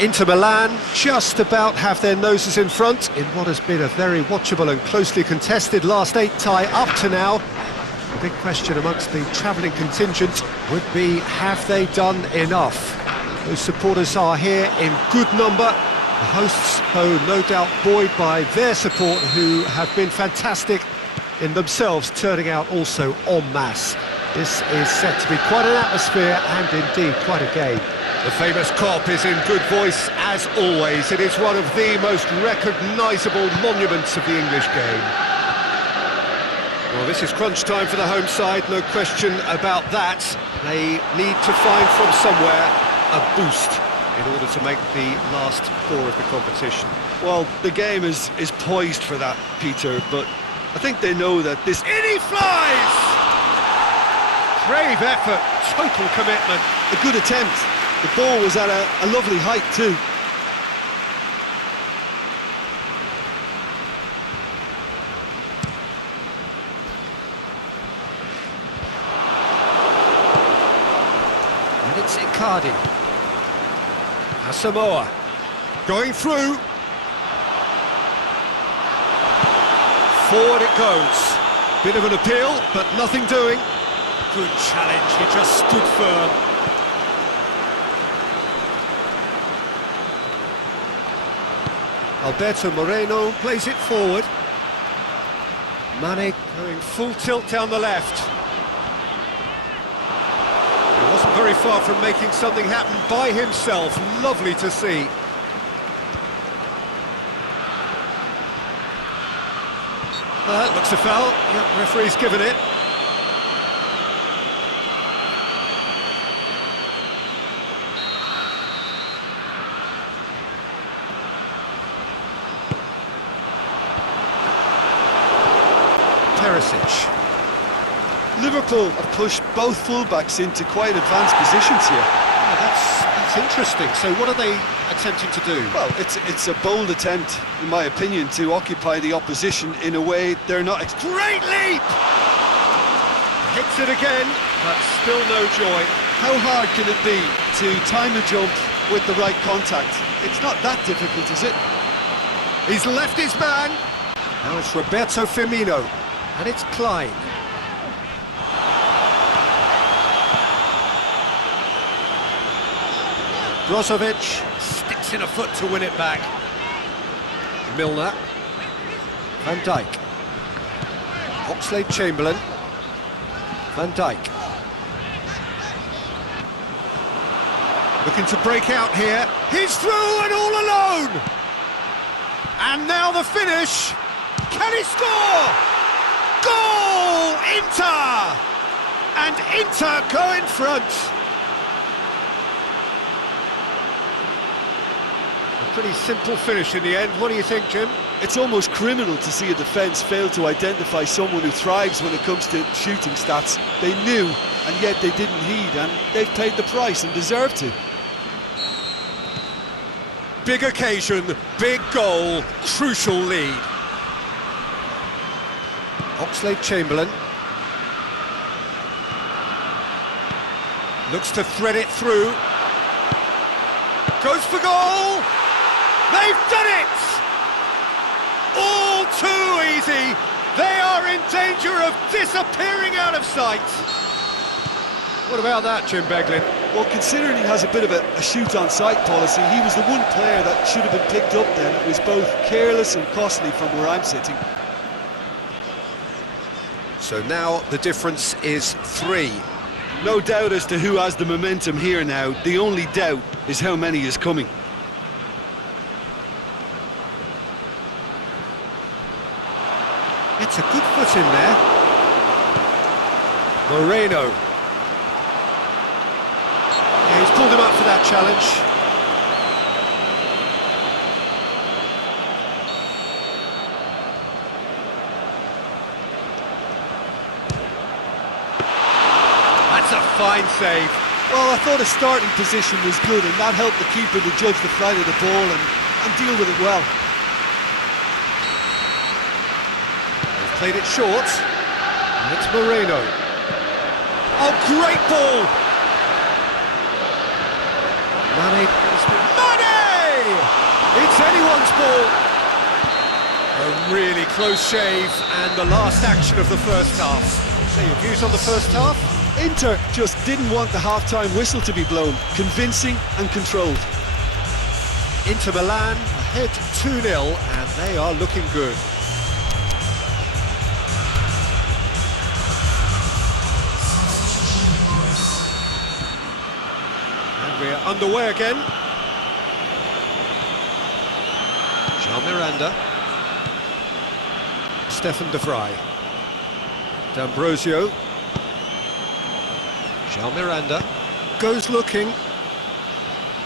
Inter Milan just about have their noses in front in what has been a very watchable and closely contested last 8 tie up to now. The big question amongst the travelling contingent would be, have they done enough? Those supporters are here in good number. The hosts, though, no doubt buoyed by their support, who have been fantastic in themselves, turning out also en masse. This is set to be quite an atmosphere and indeed quite a game. The famous Kop is in good voice as always. It is one of the most recognisable monuments of the English game. Well, this is crunch time for the home side, no question about that. They need to find from somewhere a boost in order to make the last 4 of the competition. Well, the game is poised for that, Peter, but I think they know that this... In he flies! Brave effort, total commitment. A good attempt. The ball was at a lovely height too. And it's Icardi. Asamoah. Going through. Forward it goes. Bit of an appeal, but nothing doing. Good challenge, he just stood firm. Alberto Moreno plays it forward. Mane going full tilt down the left. He wasn't very far from making something happen by himself. Lovely to see. That looks a foul. Yep, referee's given it. Liverpool have pushed both fullbacks into quite advanced positions here. Oh, that's interesting. So what are they attempting to do? Well, it's a bold attempt, in my opinion, to occupy the opposition in a way they're not... Great leap! Hits it again, but still no joy. How hard can it be to time a jump with the right contact? It's not that difficult, is it? He's left his man. Now it's Roberto Firmino. And it's Klein. Brozovic sticks in a foot to win it back. Milner. Van Dijk. Oxlade-Chamberlain. Van Dijk. Looking to break out here. He's through and all alone! And now the finish. Can he score? Goal! Inter! And Inter go in front. A pretty simple finish in the end. What do you think, Jim? It's almost criminal to see a defence fail to identify someone who thrives when it comes to shooting stats. They knew, and yet they didn't heed, and they've paid the price and deserve to. Big occasion, big goal, crucial lead. Oxlade-Chamberlain looks to thread it through. Goes for goal! They've done it! All too easy! They are in danger of disappearing out of sight! What about that, Jim Beglin? Well, considering he has a bit of a shoot-on-sight policy, he was the one player that should have been picked up then. It was both careless and costly from where I'm sitting. So now the difference is 3. No doubt as to who has the momentum here now. The only doubt is how many is coming. It's a good foot in there. Moreno. Yeah, he's pulled him up for that challenge. That's a fine save. Well, I thought his starting position was good, and that helped the keeper to judge the flight of the ball and deal with it well. They've played it short, and it's Moreno. Oh, great ball! Mane! It's anyone's ball. A really close shave, and the last action of the first half. So your views on the first half? Inter just didn't want the half-time whistle to be blown. Convincing and controlled. Inter Milan ahead 2-0, and they are looking good. And we're underway again. Jean Miranda. Stefan de Vrij. D'Ambrosio. Jean Miranda. Goes looking.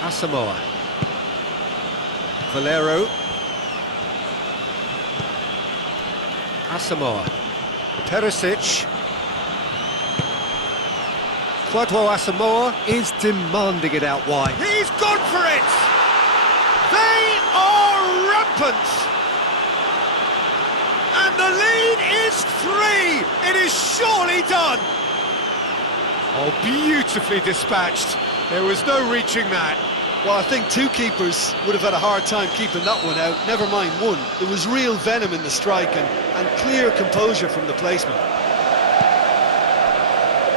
Asamoah. Valero. Asamoah. Perisic. Kwadwo Asamoah is demanding it out wide. He's gone for it! They are rampant! And the lead is 3! It is surely done! Oh, beautifully dispatched. There was no reaching that. Well, I think two keepers would have had a hard time keeping that one out, never mind one. There was real venom in the strike and clear composure from the placement.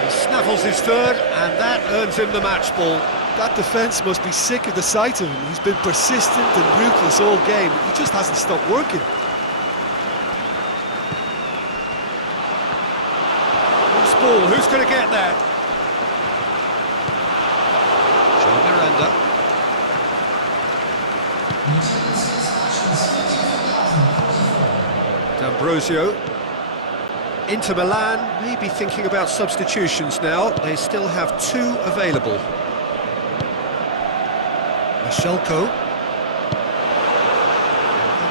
He snaffles his third, and that earns him the match ball. That defence must be sick of the sight of him. He's been persistent and ruthless all game. He just hasn't stopped working. Who's ball? Who's going to get that? Jean Miranda. D'Ambrosio. Inter Milan may be thinking about substitutions now. They still have 2 available. Michelko.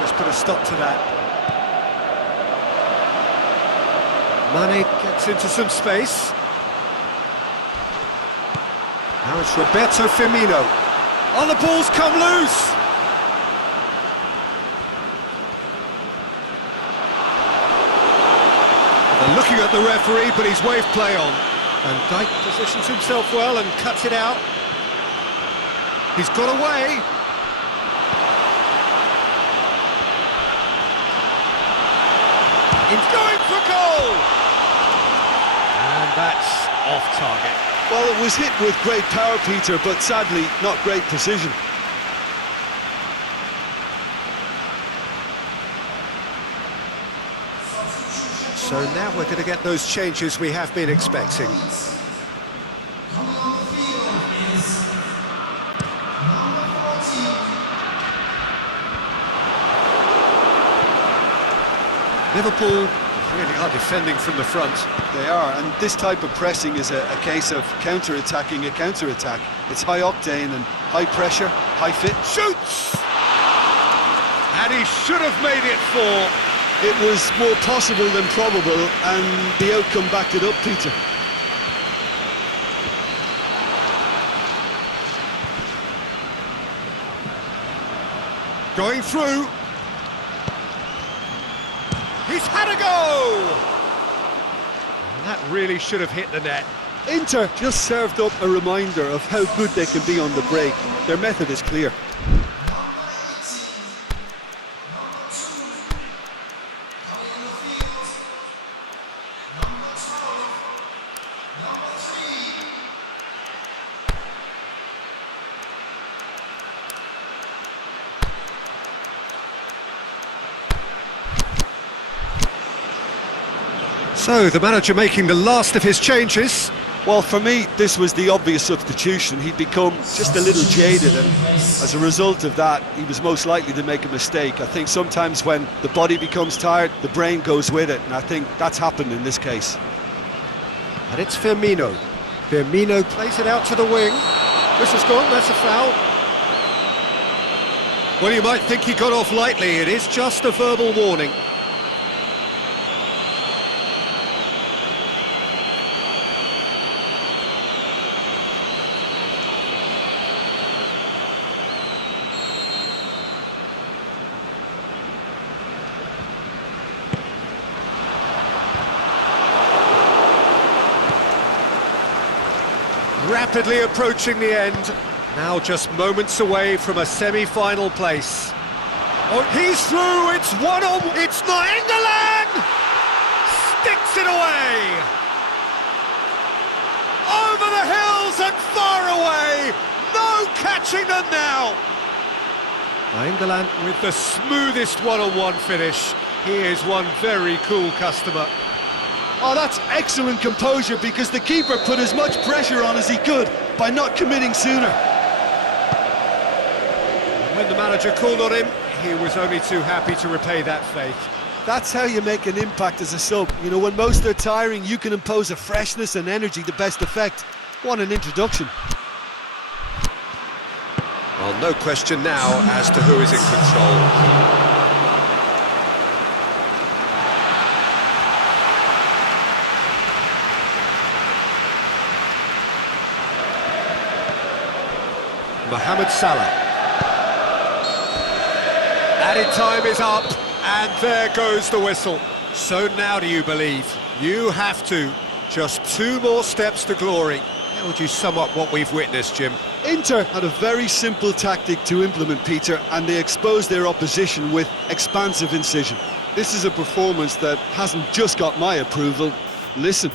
Let's put a stop to that. Mane gets into some space. Now it's Roberto Firmino. Oh, the ball's come loose! They're looking at the referee, but he's waved play on. Van Dijk positions himself well and cuts it out. He's got away. He's going for goal! And that's off target. Well, it was hit with great power, Peter, but sadly, not great precision. So now we're going to get those changes we have been expecting. Liverpool really are defending from the front. They are, and this type of pressing is a case of counter-attacking a counter-attack. It's high octane and high pressure, high fit. Shoots! And he should have made it 4. It was more possible than probable, and the outcome backed it up, Peter. Going through. He's had a go! And that really should have hit the net. Inter just served up a reminder of how good they can be on the break. Their method is clear. So, the manager making the last of his changes. Well, for me, this was the obvious substitution. He'd become just a little jaded, and as a result of that, he was most likely to make a mistake. I think sometimes when the body becomes tired, the brain goes with it, and I think that's happened in this case. And it's Firmino. Firmino plays it out to the wing. This is gone, that's a foul. Well, you might think he got off lightly. It is just a verbal warning. Rapidly approaching the end, now just moments away from a semi-final place. Oh, he's through, it's one-on, it's not England! Sticks it away! Over the hills and far away! No catching them now! England with the smoothest one-on-one finish. He is one very cool customer. Oh, that's excellent composure, because the keeper put as much pressure on as he could by not committing sooner. When the manager called on him, he was only too happy to repay that faith. That's how you make an impact as a sub. You know, when most are tiring, you can impose a freshness and energy to best effect. What an introduction. Well, no question now as to who is in control. Mohamed Salah. Added time is up, and there goes the whistle. So now do you believe? You have to. Just 2 more steps to glory. How would you sum up what we've witnessed, Jim? Inter had a very simple tactic to implement, Peter, and they exposed their opposition with expansive incision. This is a performance that hasn't just got my approval. Listen.